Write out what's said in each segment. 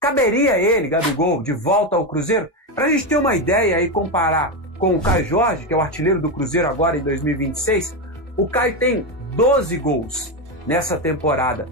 Caberia ele, Gabigol, de volta ao Cruzeiro? Para a gente ter uma ideia e comparar com o Caio Jorge, que é o artilheiro do Cruzeiro agora em 2026, o Caio tem 12 gols nessa temporada.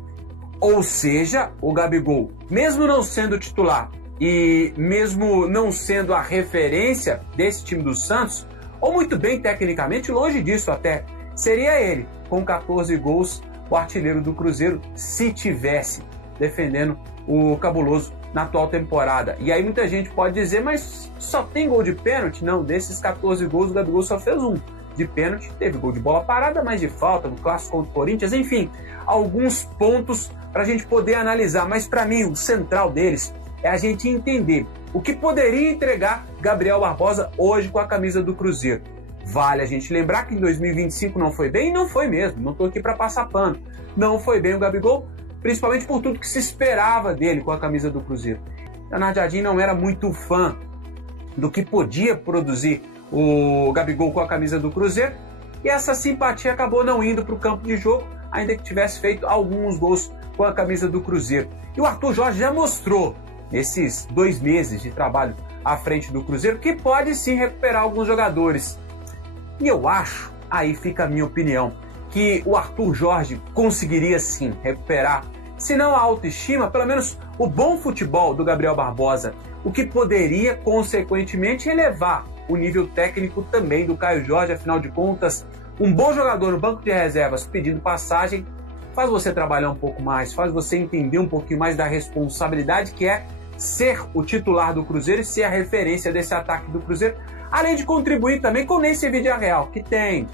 Ou seja, o Gabigol, mesmo não sendo titular e mesmo não sendo a referência desse time do Santos, ou muito bem tecnicamente, longe disso até, seria ele, com 14 gols, o artilheiro do Cruzeiro, se tivesse defendendo o cabuloso na atual temporada. E aí muita gente pode dizer, mas só tem gol de pênalti? Não, desses 14 gols o Gabigol só fez um de pênalti, teve gol de bola parada, mas de falta, no clássico contra o Corinthians, enfim, alguns pontos para a gente poder analisar, mas para mim o central deles é a gente entender o que poderia entregar Gabriel Barbosa hoje com a camisa do Cruzeiro. Vale a gente lembrar que em 2025 não foi bem, e não foi mesmo, não estou aqui para passar pano, não foi bem o Gabigol, principalmente por tudo que se esperava dele com a camisa do Cruzeiro. Leonardo Jardim não era muito fã do que podia produzir o Gabigol com a camisa do Cruzeiro, e essa simpatia acabou não indo para o campo de jogo, ainda que tivesse feito alguns gols com a camisa do Cruzeiro. E o Arthur Jorge já mostrou, nesses 2 meses de trabalho à frente do Cruzeiro, que pode sim recuperar alguns jogadores. E eu acho, aí fica a minha opinião, que o Arthur Jorge conseguiria sim recuperar, se não a autoestima, pelo menos o bom futebol do Gabriel Barbosa, o que poderia, consequentemente, elevar o nível técnico também do Caio Jorge. Afinal de contas, um bom jogador no banco de reservas pedindo passagem faz você trabalhar um pouco mais, faz você entender um pouquinho mais da responsabilidade que é ser o titular do Cruzeiro e ser a referência desse ataque do Cruzeiro, além de contribuir também com esse Villarreal, que tem,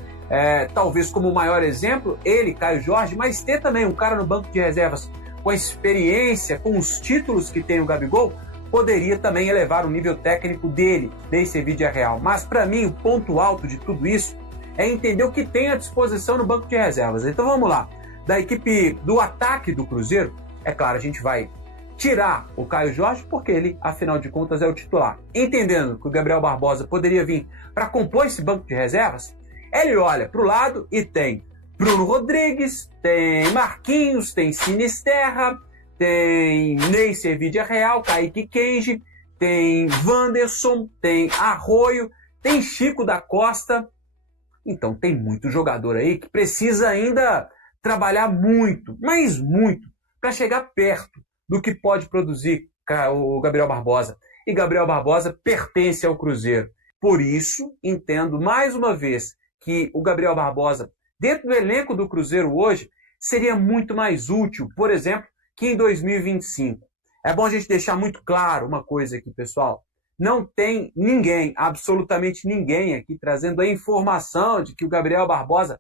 talvez como maior exemplo, ele, Caio Jorge, mas ter também um cara no banco de reservas com a experiência, com os títulos que tem o Gabigol, poderia também elevar o nível técnico dele, desse Villarreal. Mas para mim, o ponto alto de tudo isso é entender o que tem à disposição no banco de reservas. Então vamos lá. Da equipe do ataque do Cruzeiro, é claro, a gente vai tirar o Caio Jorge, porque ele, afinal de contas, é o titular. Entendendo que o Gabriel Barbosa poderia vir para compor esse banco de reservas, ele olha para o lado e tem Bruno Rodrigues, tem Marquinhos, tem Sinisterra, tem Neisser Villarreal, Kaique Kenji, tem Wanderson, tem Arroio, tem Chico da Costa. Então tem muito jogador aí que precisa ainda trabalhar muito, mas muito, para chegar perto do que pode produzir o Gabriel Barbosa. E Gabriel Barbosa pertence ao Cruzeiro. Por isso, entendo mais uma vez que o Gabriel Barbosa, dentro do elenco do Cruzeiro hoje, seria muito mais útil, por exemplo, que em 2025. É bom a gente deixar muito claro uma coisa aqui, pessoal. Não tem ninguém, absolutamente ninguém aqui trazendo a informação de que o Gabriel Barbosa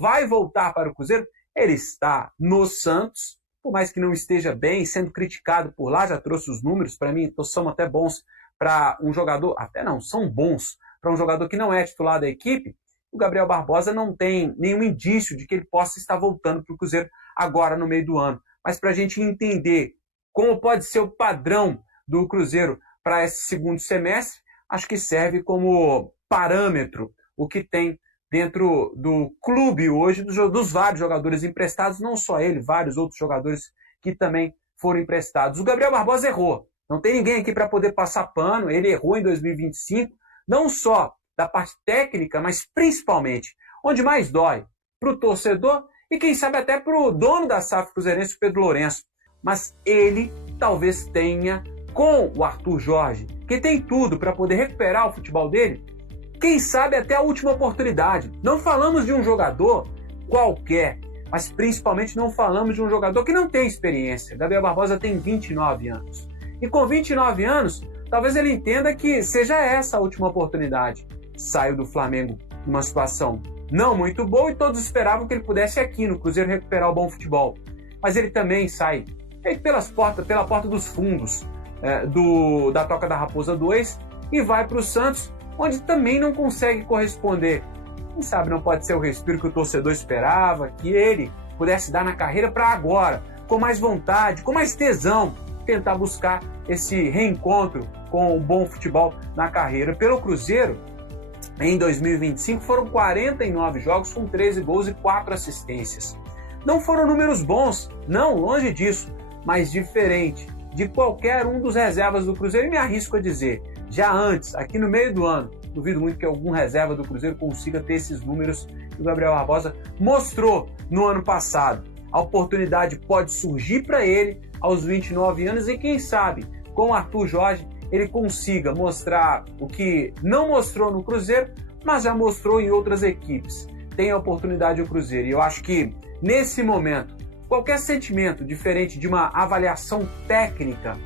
vai voltar para o Cruzeiro. Ele está no Santos, por mais que não esteja bem, sendo criticado por lá, já trouxe os números, para mim são até bons para um jogador, até não, são bons para um jogador que não é titular da equipe. O Gabriel Barbosa não tem nenhum indício de que ele possa estar voltando para o Cruzeiro agora no meio do ano. Mas para a gente entender como pode ser o padrão do Cruzeiro para esse segundo semestre, acho que serve como parâmetro o que tem dentro do clube hoje, dos vários jogadores emprestados, não só ele, vários outros jogadores que também foram emprestados. O Gabriel Barbosa errou, não tem ninguém aqui para poder passar pano, ele errou em 2025, não só da parte técnica, mas principalmente, onde mais dói, para o torcedor e quem sabe até para o dono da SAF cruzeirense, Pedro Lourenço. Mas ele talvez tenha, com o Arthur Jorge, que tem tudo para poder recuperar o futebol dele, quem sabe até a última oportunidade. Não falamos de um jogador qualquer, mas principalmente não falamos de um jogador que não tem experiência. Gabriel Barbosa tem 29 anos. E com 29 anos, talvez ele entenda que seja essa a última oportunidade. Saiu do Flamengo numa situação não muito boa e todos esperavam que ele pudesse aqui no Cruzeiro recuperar o bom futebol. Mas ele também sai pela porta dos fundos da Toca da Raposa 2 e vai para o Santos, onde também não consegue corresponder. Quem sabe não pode ser o respiro que o torcedor esperava, que ele pudesse dar na carreira para agora, com mais vontade, com mais tesão, tentar buscar esse reencontro com o bom futebol na carreira. Pelo Cruzeiro, em 2025, foram 49 jogos com 13 gols e 4 assistências. Não foram números bons, não, longe disso, mas diferente de qualquer um dos reservas do Cruzeiro. E me arrisco a dizer, já antes, aqui no meio do ano, duvido muito que algum reserva do Cruzeiro consiga ter esses números que o Gabriel Barbosa mostrou no ano passado. A oportunidade pode surgir para ele aos 29 anos e quem sabe, com o Arthur Jorge, ele consiga mostrar o que não mostrou no Cruzeiro, mas já mostrou em outras equipes. Tem a oportunidade o Cruzeiro. E eu acho que, nesse momento, qualquer sentimento diferente de uma avaliação técnica,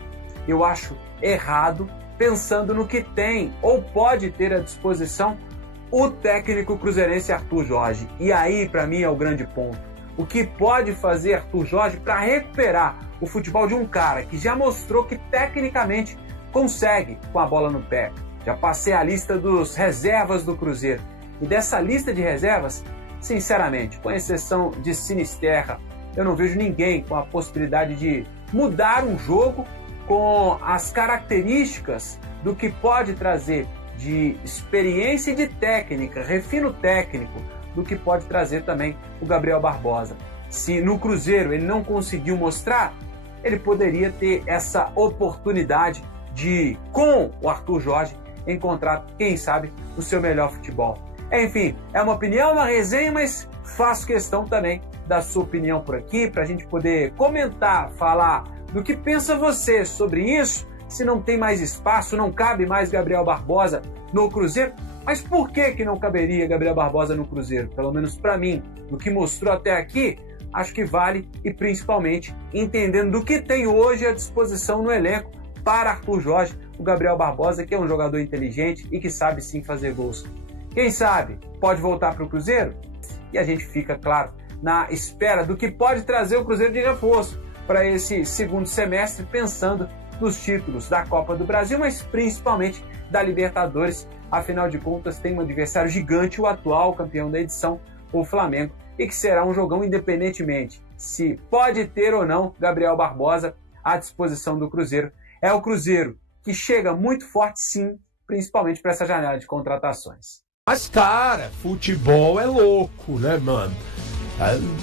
eu acho errado, pensando no que tem ou pode ter à disposição o técnico cruzeirense Arthur Jorge. E aí, para mim, é o grande ponto. O que pode fazer Arthur Jorge para recuperar o futebol de um cara que já mostrou que tecnicamente consegue com a bola no pé. Já passei a lista dos reservas do Cruzeiro. E dessa lista de reservas, sinceramente, com exceção de Sinisterra, eu não vejo ninguém com a possibilidade de mudar um jogo com as características do que pode trazer de experiência e de técnica, refino técnico, do que pode trazer também o Gabriel Barbosa. Se no Cruzeiro ele não conseguiu mostrar, ele poderia ter essa oportunidade de, com o Arthur Jorge, encontrar, quem sabe, o seu melhor futebol. Enfim, é uma opinião, uma resenha, mas faço questão também da sua opinião por aqui, para a gente poder comentar, falar do que pensa você sobre isso, se não tem mais espaço, não cabe mais Gabriel Barbosa no Cruzeiro. Mas por que não caberia Gabriel Barbosa no Cruzeiro? Pelo menos para mim, do que mostrou até aqui, acho que vale, e principalmente entendendo do que tem hoje à disposição no elenco para Arthur Jorge, o Gabriel Barbosa, que é um jogador inteligente e que sabe sim fazer gols. Quem sabe pode voltar para o Cruzeiro? E a gente fica, claro, na espera do que pode trazer o Cruzeiro de reforço para esse segundo semestre, pensando nos títulos da Copa do Brasil, mas principalmente da Libertadores. Afinal de contas, tem um adversário gigante, o atual campeão da edição, o Flamengo, e que será um jogão independentemente se pode ter ou não Gabriel Barbosa à disposição do Cruzeiro. É o Cruzeiro que chega muito forte, sim, principalmente para essa janela de contratações. Mas, cara, futebol é louco, né, mano?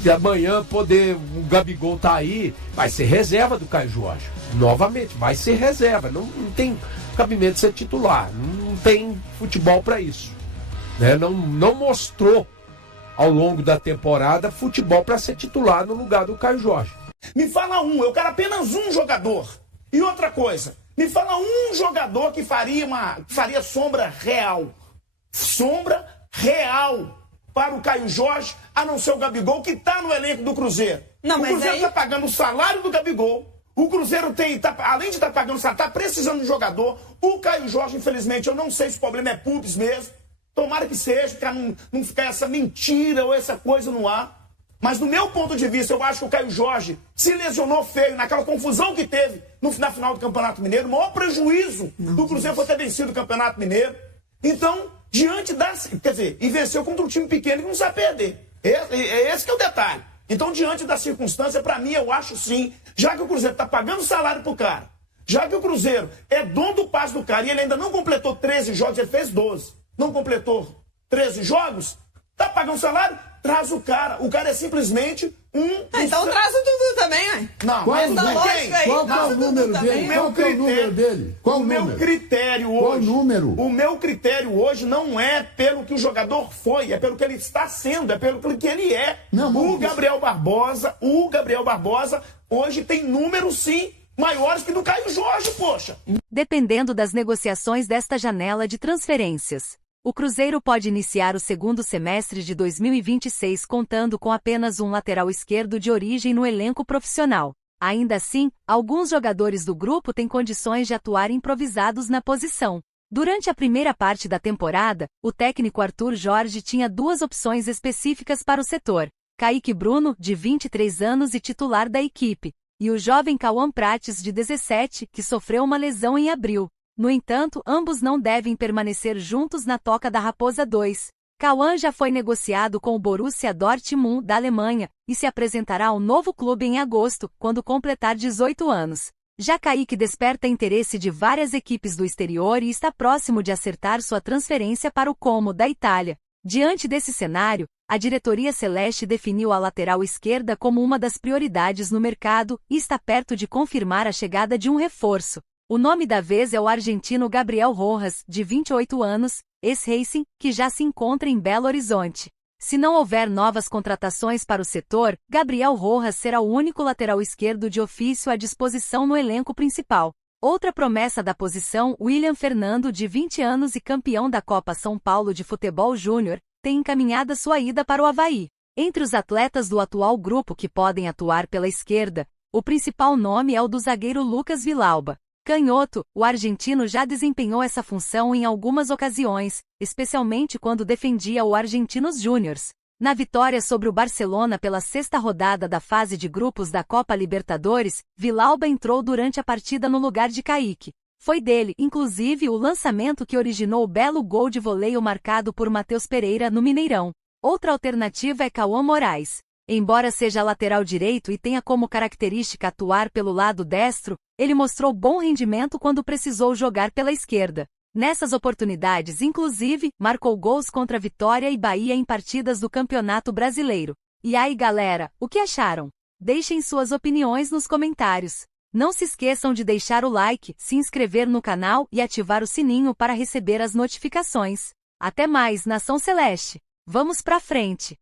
De amanhã o Gabigol tá aí, vai ser reserva do Caio Jorge. Novamente, vai ser reserva. Não tem cabimento de ser titular. Não tem futebol para isso. Né? Não mostrou ao longo da temporada futebol para ser titular no lugar do Caio Jorge. Me fala eu quero apenas um jogador. E outra coisa, me fala um jogador que faria sombra real. Sombra real para o Caio Jorge, a não ser o Gabigol, que está no elenco do Cruzeiro. Não, o Cruzeiro está pagando o salário do Gabigol. O Cruzeiro além de estar pagando o salário, está precisando de um jogador. O Caio Jorge, infelizmente, eu não sei se o problema é pubis mesmo. Tomara que seja, para não ficar essa mentira ou essa coisa no ar. Mas do meu ponto de vista, eu acho que o Caio Jorge se lesionou feio naquela confusão que teve na final do Campeonato Mineiro. O maior prejuízo do Cruzeiro foi ter vencido o Campeonato Mineiro. Então, e venceu contra um time pequeno que não sabe perder. Esse que é o detalhe. Então, diante da circunstância, para mim, eu acho sim, já que o Cruzeiro está pagando salário pro cara, já que o Cruzeiro é dono do passe do cara e ele ainda não completou 13 jogos, ele fez 12, não completou 13 jogos, tá pagando salário, traz o cara. O cara é simplesmente então traz o Dudu também, ué. Não, qual é o número dele? O meu critério hoje não é pelo que o jogador foi, é pelo que ele está sendo, é pelo que ele é. O Gabriel Barbosa hoje tem números, sim, maiores que do Caio Jorge, poxa. Dependendo das negociações desta janela de transferências, o Cruzeiro pode iniciar o segundo semestre de 2026 contando com apenas um lateral esquerdo de origem no elenco profissional. Ainda assim, alguns jogadores do grupo têm condições de atuar improvisados na posição. Durante a primeira parte da temporada, o técnico Arthur Jorge tinha duas opções específicas para o setor: Kaique Bruno, de 23 anos e titular da equipe, e o jovem Cauã Prates, de 17, que sofreu uma lesão em abril. No entanto, ambos não devem permanecer juntos na Toca da Raposa 2. Cauã já foi negociado com o Borussia Dortmund da Alemanha e se apresentará ao novo clube em agosto, quando completar 18 anos. Já Kaique desperta interesse de várias equipes do exterior e está próximo de acertar sua transferência para o Como da Itália. Diante desse cenário, a diretoria celeste definiu a lateral esquerda como uma das prioridades no mercado e está perto de confirmar a chegada de um reforço. O nome da vez é o argentino Gabriel Rojas, de 28 anos, ex-Racing, que já se encontra em Belo Horizonte. Se não houver novas contratações para o setor, Gabriel Rojas será o único lateral esquerdo de ofício à disposição no elenco principal. Outra promessa da posição, William Fernando, de 20 anos e campeão da Copa São Paulo de Futebol Júnior, tem encaminhada sua ida para o Avaí. Entre os atletas do atual grupo que podem atuar pela esquerda, o principal nome é o do zagueiro Lucas Villalba. Canhoto, o argentino já desempenhou essa função em algumas ocasiões, especialmente quando defendia o Argentinos Júniors. Na vitória sobre o Barcelona pela 6ª rodada da fase de grupos da Copa Libertadores, Villalba entrou durante a partida no lugar de Kaique. Foi dele, inclusive, o lançamento que originou o belo gol de voleio marcado por Matheus Pereira no Mineirão. Outra alternativa é Cauã Moraes. Embora seja lateral direito e tenha como característica atuar pelo lado destro, ele mostrou bom rendimento quando precisou jogar pela esquerda. Nessas oportunidades, inclusive, marcou gols contra Vitória e Bahia em partidas do Campeonato Brasileiro. E aí, galera, o que acharam? Deixem suas opiniões nos comentários. Não se esqueçam de deixar o like, se inscrever no canal e ativar o sininho para receber as notificações. Até mais, Nação Celeste! Vamos pra frente!